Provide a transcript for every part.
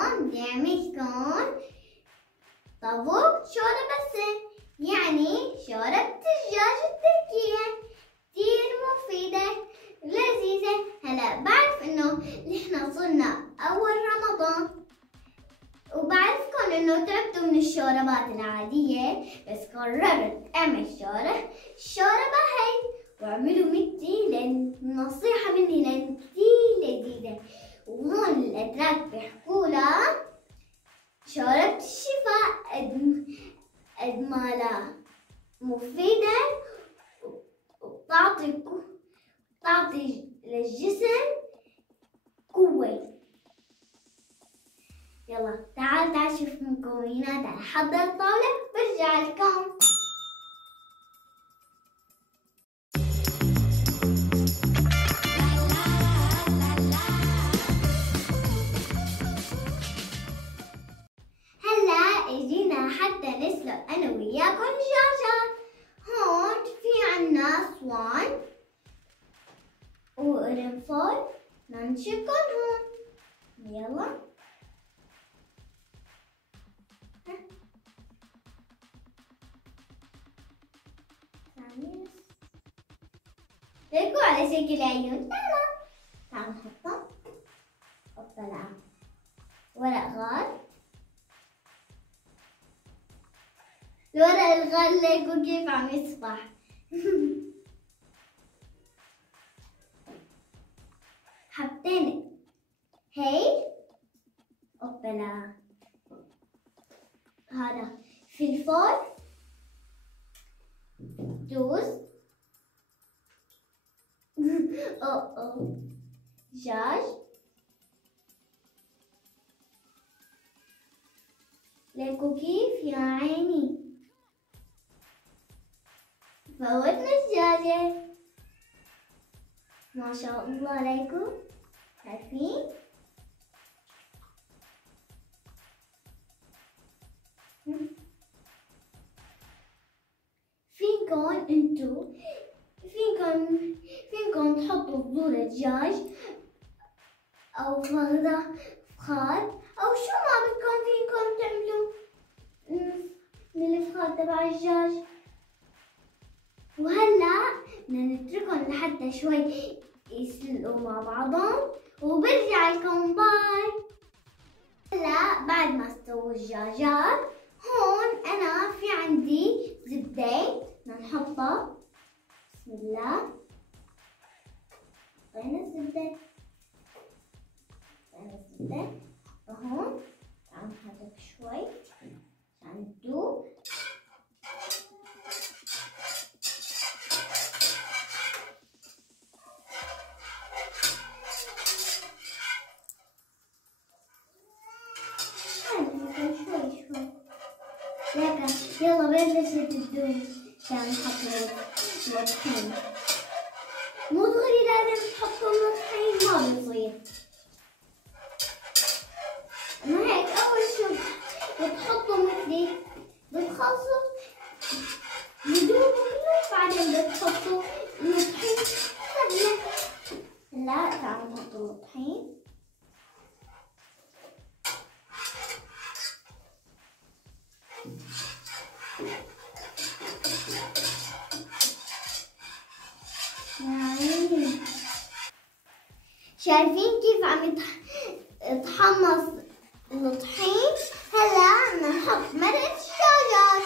اليوم نعمل كون طبق شوربة يعني شوربة الدجاج التركية كتير مفيدة ولذيذة. هلا بعرف انه نحن صرنا اول رمضان وبعرفكم انه تعبتوا من الشوربات العادية، بس قررت اعمل الشوربة هي واعملوا مثلي لان نصيحة مني لان كتير لذيذة. وهون الاتراك بيحكولها شوربة الشفاء قد ما لا مفيدة وبتعطي للجسم قوة. يلا تعال شوف المكونات. تعال حضر الطاولة برجع لكم. هلا اجينا حتى نسلق انا وياكم دجاجة. هون في عنا صوان وقرنفل ننشفهم هون. يلا ليكوا على شكل عيون. تعال نحطها. اطلع ورق غار. الورق الغار ليكوا كيف عم يصبح. حبتين هي اوبلا. هذا فلفل دوز دجاج ليكو كيف يا عيني. فوتنا الدجاجة ما شاء الله ليكو عارفين. فينكم تحطوا صدور دجاج او فخار او شو ما بدكم. فينكم تعملوا من الفخار تبع الدجاج. وهلا بدنا نتركهم لحتى شوي يسلقوا مع بعضهم وبرجع لكم. باي. هلا بعد ما استووا الدجاجات هون انا في عندي زبدة بدنا نحطها. بسم الله. وين الزبدة؟ نحطها هون. تعالوا نحرك شوي عشان تدوب. شوي لكن يلا بلشت تدوب. تعالوا نحط الطحين. مو دغري لازم تحطوا الطحين ما بيصير. ما هيك اول شي بتحطوا مثلي بتخلصوا يدوبوا كلهم بعدين بتحطوا الطحين سهلة. هلا تعالوا نحطوا الطحين. شايفين كيف عم يتحمص الطحين؟ هلا بدنا نحط مرقة الدجاج.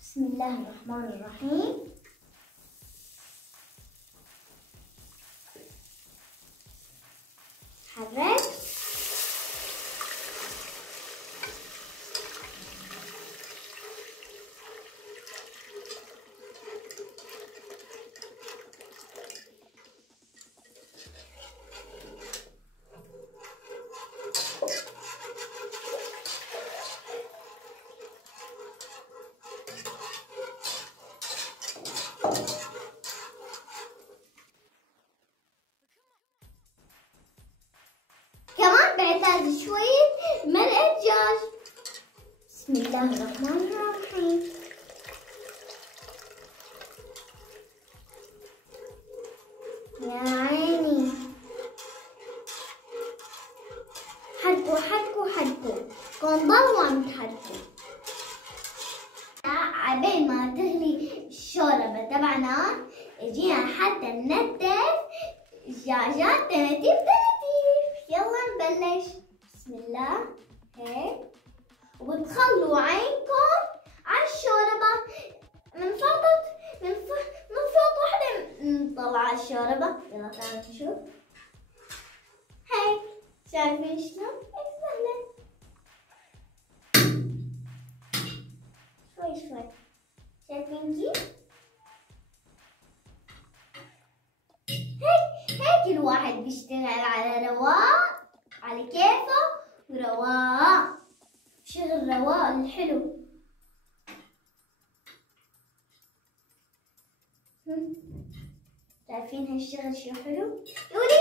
بسم الله الرحمن الرحيم. حرك. كمان بعتقد شوية مرقة دجاج. بسم الله الرحمن الرحيم. يا كومباي وعم تحركه. عبين ما تغلي الشوربة تبعنا اجينا حتى ننتف الدجاجات تنتيف تنتيف. يلا نبلش. بسم الله. هيك وبتخلوا عينكم على الشوربة من فوق وحدة نطلع الشوربة. يلا تعالوا نشوف. هيك شايفين شلون؟ هيك سهلة. شوي شايفين كيف؟ هيك الواحد بيشتغل على رواق، على كيفه ورواق، شغل رواق الحلو. شايفين هالشغل شو حلو؟ قولي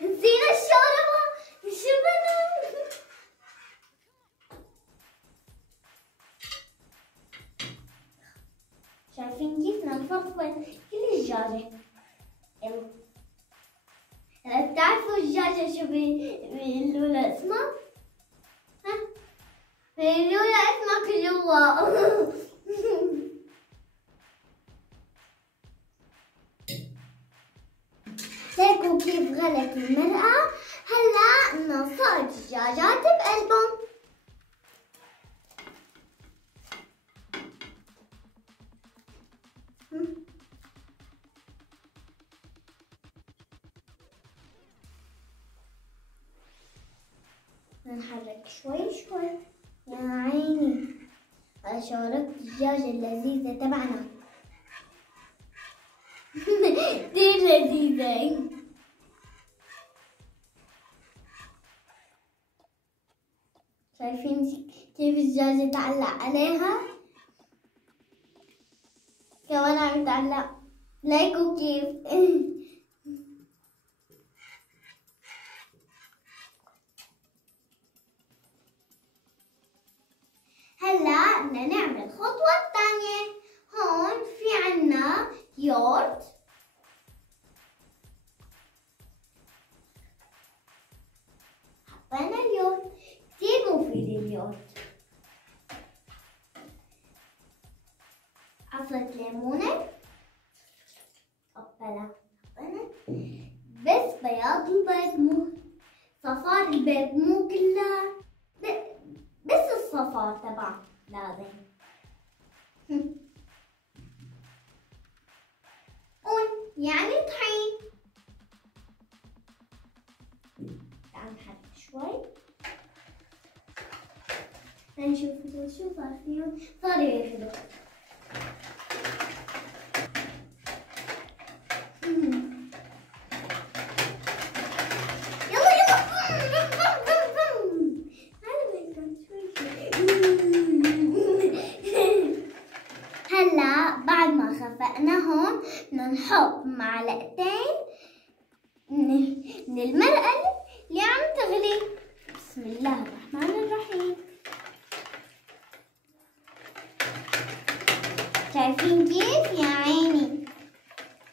نسينا الشوربة. شو بدنا؟ شايفين كيف نفضفض كل الدجاجة. يلا بتعرفوا الدجاجة شو بيقولوا لها اسمها؟ ها؟ بيقولوا لها اسمها كلوة. ليكوا كيف غلت المرقة. هلا نصر الدجاجات بقلبهم. نحرك شوي. يا عيني على شوربة الدجاج اللذيذة تبعنا. كتير لذيذة. شايفين كيف الدجاجة تعلق عليها؟ كمان عم تعلق. ليكوا كيف. هلا بدنا نعمل الخطوة الثانية. هون في عنا يورت. حطينا اليورت. كتير مفيد اليورت. عصرة ليمونة. حطينا بس بياض البيض، مو صفار البيض، مو كلها، بس الصفار تبعه لازم. يعني طحين. تعال نحرك شوي لنشوف شو صار فيهم. صاروا ياخذوا. هلا بعد ما خفقناهم بدنا نحط معلقتين من المرقة اللي عم تغلي. بسم الله الرحمن الرحيم. شايفين كيف؟ يا عيني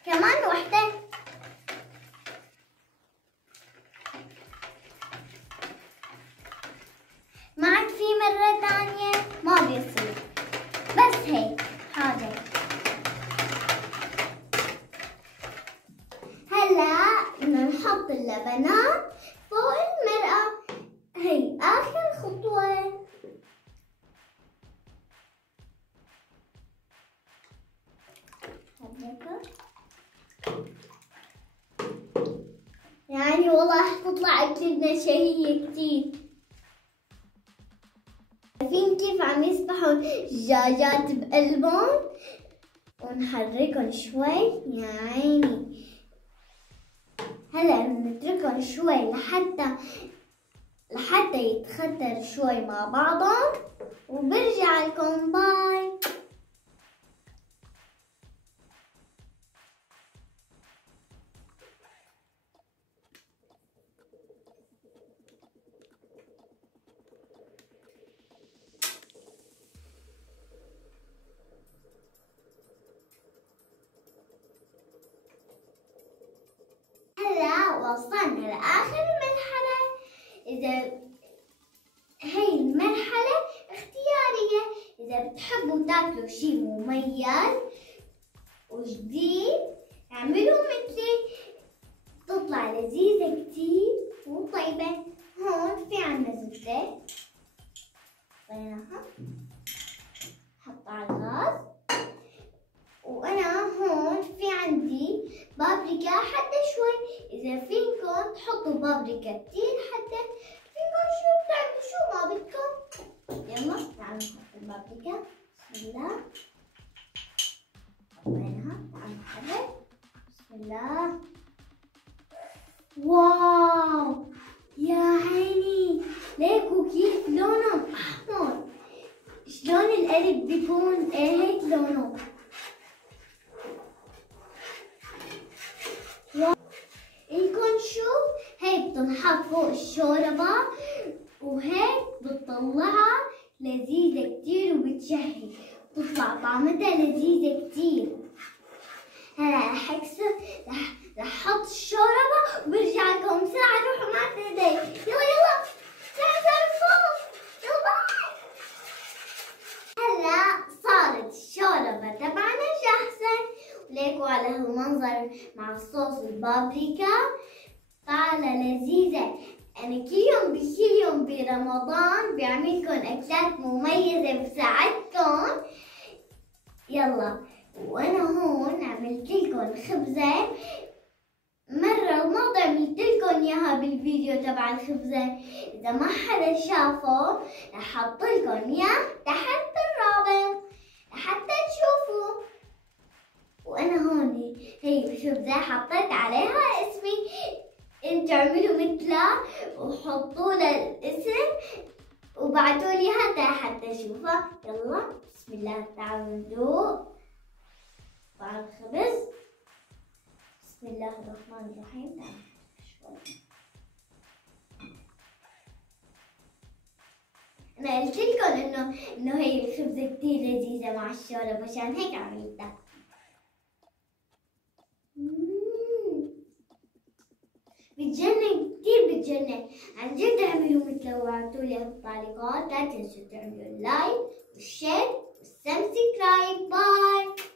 كمان وحدة. ما عاد في مرة تانية ما بيصير، بس هيك حاجة. هلا بدنا نحط اللبنات فوق المرقة. هي آخر خطوة. يعني والله تطلع أكلتنا شهية كتير. شايفين كيف عم يسبحوا الدجاجات بقلبهم؟ ونحركهم شوي. يا عيني هلا بنتركهم شوي لحتى يتختر شوي مع بعضهم وبرجع لكم. باي. هلا وصلنا لآخر مرحلة. إذا تاكلوا شي مميز وجديد اعملوا مثلي، تطلع لذيذة كتير وطيبة. هون في عنا زبدة حطيناها، حط على الغاز. وانا هون في عندي بابريكا حتى شوي، اذا فيكم تحطوا بابريكا كتير حتى فيكم شو بتعملوا شو ما بدكم. يلا تعالوا نحط البابريكا. بسم الله، حطيناها. تعالوا نحرك. بسم الله. واو يا عيني، ليكوا كيف لونه احمر، شلون القلب بيكون هيك لونه. إلكن شو هيك بتنحط فوق الشوربة وهيك بتطلعها لذيذة كتير وبتشهي، بتطلع طعمتها لذيذة كتير. هلا رح احط الشوربة وبرجع لكم بسرعة. روحوا مع ايدي، يلا يلا تعالوا فوق، يلا. هلا صارت الشوربة تبعنا جاهزة، وليكوا على هالمنظر مع الصوص البابريكا طالعة لذيذة. أنا كل يوم برمضان بعملكم أكلات مميزة بساعدكم. يلا، وأنا هون عملت لكم خبزة مرة الماضي، عملت لكم إياها بالفيديو تبع الخبزة. إذا ما حدا شافه رح أحط لكم إياه تحت بالرابط حتى تشوفوا. وانا هون هي الخبزة حطيت عليها اسمي، انتوا اعملوا مثلها وحطوا لها الاسم وبعتوا لي هذا حتى اشوفها. يلا بسم الله، تعالوا ندوق مع الخبز. بسم الله الرحمن الرحيم. انا قلت لكم انه هي الخبزة كتير لذيذة مع الشوربة، عشان هيك عملتها. بتجنن كتير، بتجنن عن جد. اعملوا مثله وابعتوا لي بالتعليقات. لا تنسوا تعملوا اللايك والشير والسبسكرايب. باي.